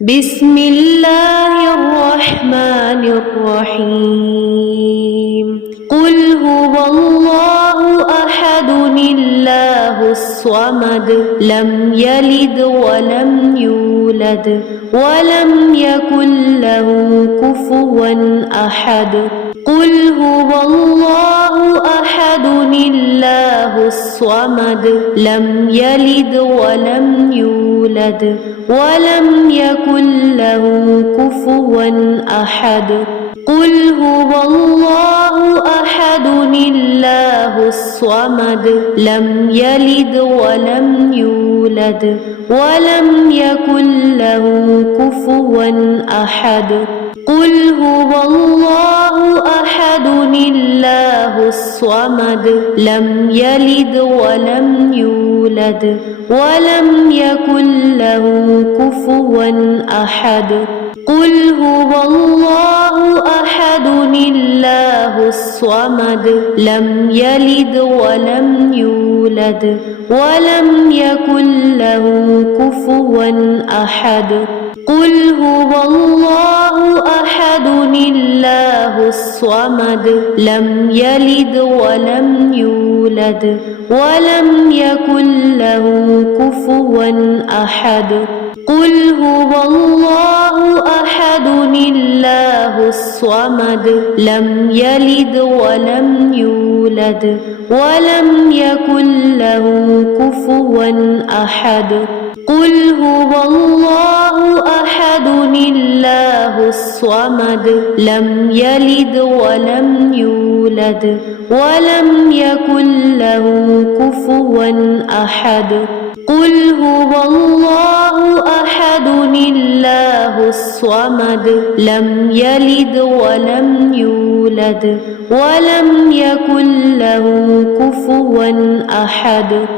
بسم الله الرحمن الرحيم قل هو الله أحد الله الصمد لم يلد ولم يولد ولم يكن له كفوا أحد قل هو الله أحد الله الصمد لم يلد ولم يولد ولم يكن له كفوا أحد قل هو الله أحد الله الصمد لم يلد ولم يولد ولم يكن له كفوا أحد قل هو الله أحد الله الصمد لم يلد ولم يولد ولم يكن له كفوا أحد قل هو الله أحد الله الصمد لم يلد ولم يولد ولم يكن له كفوا أحد قل هو الله أحد الله الصمد لم يلد ولم يولد ولم يكن له كفوا أحد قل هو الله أحد الله الصمد لم يلد ولم يولد ولم يكن له كفوا أحد قل هو الله أحد الله الصمد لم يلد ولم يولد ولم يكن له كفوا أحد قل هو الله أحد الله الصمد لم يلد ولم يولد ولم يكن له كفوا أحد